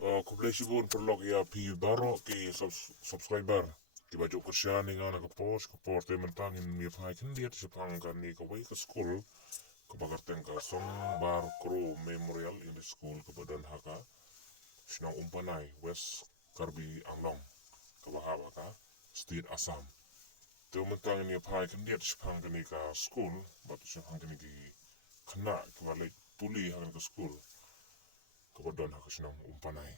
Kublesibun perlok ya pi baro ki subscriber ki bajo kerja ni ngana ke post mentang in mi phai kin dia sepang kan ni ke wai ke school ke bagar teng ka song bar kro memorial in the school ke badan haka sinang umpanai west karbi anglong ke bahaba ka state Assam te mentang ni phai kin dia sepang kan ni ka school bat sepang kan ni ki kena ke balik tuli hakan ke school ke badan haka sinang umpanai